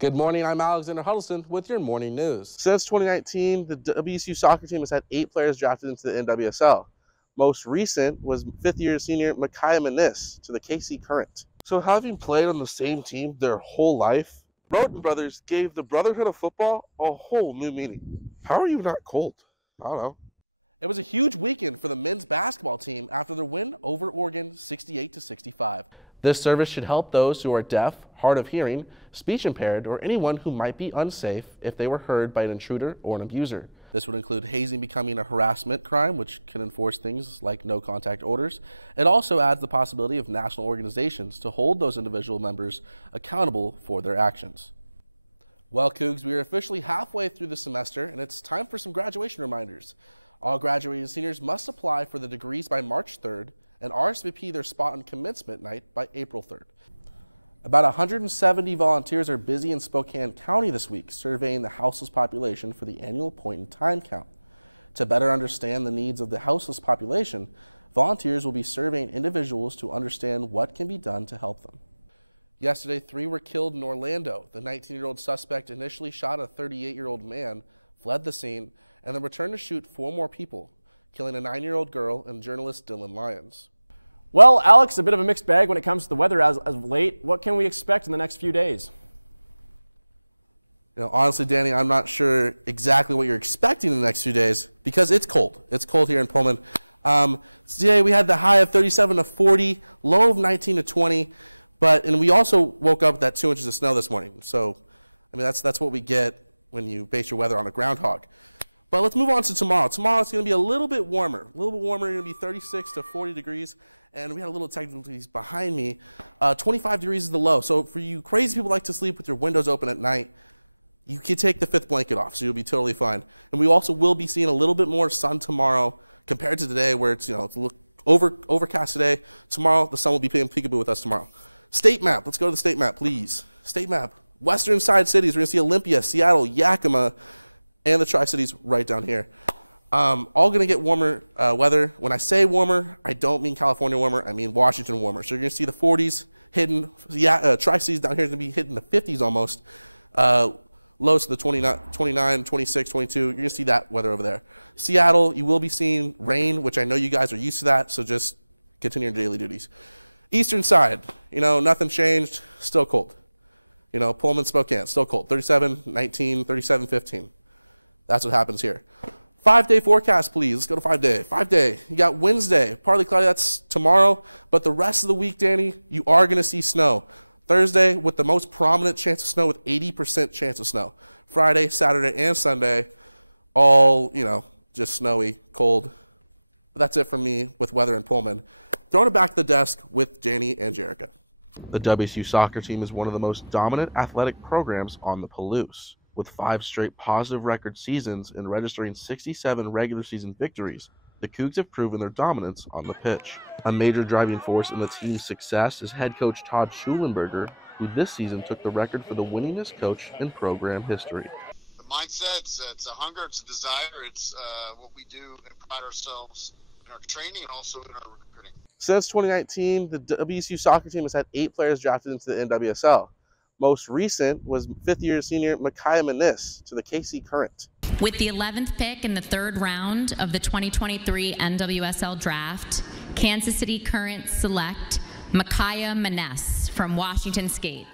Good morning, I'm Alexander Huddleston with your morning news. Since 2019, the WSU soccer team has had 8 players drafted into the NWSL. Most recent was 5th-year senior Micaiah Manis to the KC Current. So having played on the same team their whole life, Roden brothers gave the brotherhood of football a whole new meaning. How are you not cold? I don't know. It was a huge weekend for the men's basketball team after their win over Oregon 68-65. This service should help those who are deaf, hard of hearing, speech impaired, or anyone who might be unsafe if they were heard by an intruder or an abuser. This would include hazing becoming a harassment crime, which can enforce things like no contact orders. It also adds the possibility of national organizations to hold those individual members accountable for their actions. Well, Cougs, we are officially halfway through the semester, and it's time for some graduation reminders. All graduating seniors must apply for the degrees by March 3rd and RSVP their spot on commencement night by April 3rd. About 170 volunteers are busy in Spokane County this week, surveying the houseless population for the annual point-in-time count. To better understand the needs of the houseless population, volunteers will be surveying individuals to understand what can be done to help them. Yesterday, 3 were killed in Orlando. The 19-year-old suspect initially shot a 38-year-old man, fled the scene, and then returned to shoot 4 more people, killing a 9-year-old girl and journalist Dylan Lyons. Well, Alex, a bit of a mixed bag when it comes to the weather as of late. What can we expect in the next few days? You know, honestly, Danny, I'm not sure exactly what you're expecting in the next few days because it's cold. It's cold here in Pullman. Today we had the high of 37 to 40, low of 19 to 20, and we also woke up with that 2 inches of snow this morning. So, I mean, that's what we get when you base your weather on a groundhog. But let's move on to tomorrow. Tomorrow it's going to be a little bit warmer. Going to be 36 to 40 degrees. And we had a little technical difficulties behind me. 25 degrees is the low. So for you crazy people who like to sleep with your windows open at night, you can take the 5th blanket off, so you'll be totally fine. And we also will be seeing a little bit more sun tomorrow compared to today, where it's, it's a little overcast today. Tomorrow, the sun will be playing peekaboo with us tomorrow. State map. Let's go to the state map, please. State map. Western side cities. We're going to see Olympia, Seattle, Yakima, and the Tri-Cities right down here. All going to get warmer weather. When I say warmer, I don't mean California warmer. I mean Washington warmer. So you're going to see the 40s hitting, Tri-Cities down here is going to be hitting the 50s almost. Lows to the 29, 26, 22. You're going to see that weather over there. Seattle, you will be seeing rain, which I know you guys are used to that, so just continue your daily duties. Eastern side, nothing changed, still cold. Pullman, Spokane, still cold. 37, 19, 37, 15. That's what happens here. 5-day forecast, please. Let's go to 5-day. 5-day. You got Wednesday, partly cloudy. That's tomorrow. But the rest of the week, Danny, you are going to see snow. Thursday, with the most prominent chance of snow, with 80% chance of snow. Friday, Saturday, and Sunday, all, just snowy, cold. But that's it for me with weather in Pullman. Throwing it back to the desk with Danny and Jerica. The WSU soccer team is one of the most dominant athletic programs on the Palouse. With 5 straight positive record seasons and registering 67 regular season victories, the Cougs have proven their dominance on the pitch. A major driving force in the team's success is head coach Todd Schulenberger, who this season took the record for the winningest coach in program history. The mindset, it's a hunger, it's a desire, it's what we do and pride ourselves in our training and also in our recruiting. Since 2019, the WSU soccer team has had 8 players drafted into the NWSL. Most recent was 5th-year senior Micaiah Manis to the KC Current. With the 11th pick in the 3rd round of the 2023 NWSL draft, Kansas City Current select Micaiah Manis from Washington State.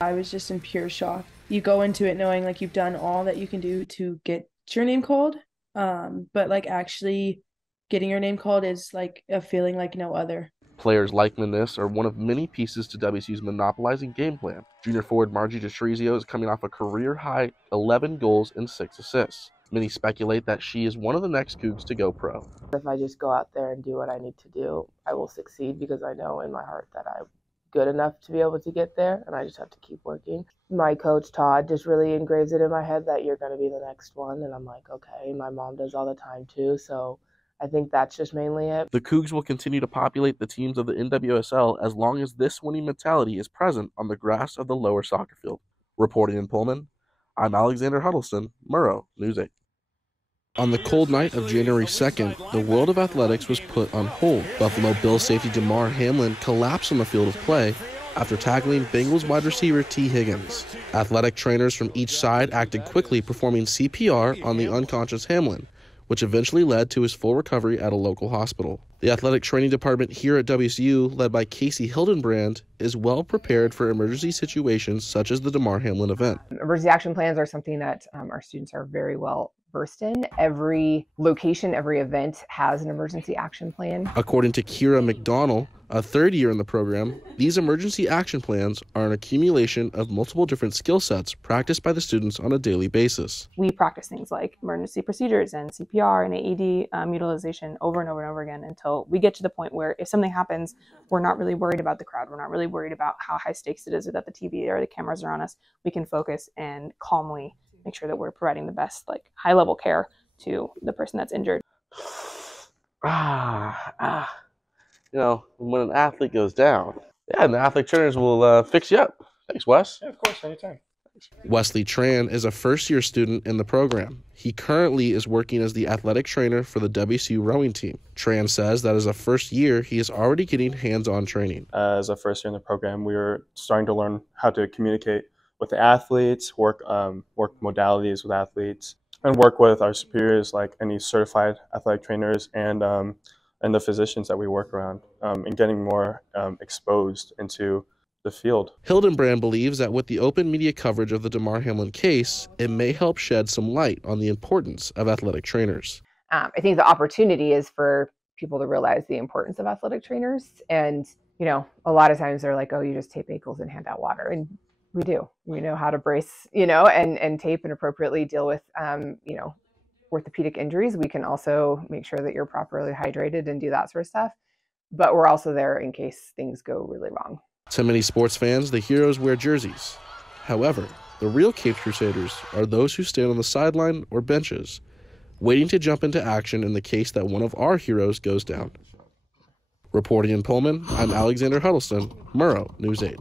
I was just in pure shock. You go into it knowing like you've done all that you can do to get your name called, but like actually getting your name called is like a feeling like no other. Players like Manis are one of many pieces to WSU's monopolizing game plan. Junior forward Margie DeStrizio is coming off a career-high 11 goals and 6 assists. Many speculate that she is one of the next Cougs to go pro. If I just go out there and do what I need to do, I will succeed because I know in my heart that I'm good enough to be able to get there, and I just have to keep working. My coach, Todd, just really engraves it in my head that you're going to be the next one, and I'm like, okay. My mom does all the time too, so I think that's just mainly it. The Cougs will continue to populate the teams of the NWSL as long as this winning mentality is present on the grass of the lower soccer field. Reporting in Pullman, I'm Alexander Huddleston, Murrow, News 8. On the cold night of January 2nd, the world of athletics was put on hold. Buffalo Bills safety Damar Hamlin collapsed on the field of play after tackling Bengals wide receiver T. Higgins. Athletic trainers from each side acted quickly, performing CPR on the unconscious Hamlin, which eventually led to his full recovery at a local hospital. The athletic training department here at WSU, led by Casey Hildenbrand, is well prepared for emergency situations such as the Damar Hamlin event. Emergency action plans are something that our students are very well versed in. Every location, every event has an emergency action plan. According to Kira McDonald, a third year in the program, these emergency action plans are an accumulation of multiple different skill sets practiced by the students on a daily basis. We practice things like emergency procedures and CPR and AED utilization over and over and over again until we get to the point where if something happens, we're not really worried about the crowd. We're not really worried about how high stakes it is or that the TV or the cameras are on us. We can focus and calmly make sure that we're providing the best, high level care to the person that's injured. You know, when an athlete goes down, and the athletic trainers will fix you up. Thanks, Wes. Yeah, of course, anytime. Wesley Tran is a first-year student in the program. He currently is working as the athletic trainer for the WSU rowing team. Tran says that as a first year, he is already getting hands-on training. As a first year in the program, we were starting to learn how to communicate with the athletes, work modalities with athletes, and work with our superiors, like any certified athletic trainers and the physicians that we work around, and getting more exposed into the field. Hildenbrand believes that with the open media coverage of the Damar Hamlin case, it may help shed some light on the importance of athletic trainers. I think the opportunity is for people to realize the importance of athletic trainers. And, a lot of times they're like, oh, you just tape ankles and hand out water. And we do. We know how to brace, and tape and appropriately deal with, orthopedic injuries. We can also make sure that you're properly hydrated and do that sort of stuff. But we're also there in case things go really wrong. To many sports fans, the heroes wear jerseys. However, the real Capes Crusaders are those who stand on the sideline or benches, waiting to jump into action in the case that one of our heroes goes down. Reporting in Pullman, I'm Alexander Huddleston, Murrow, News 8.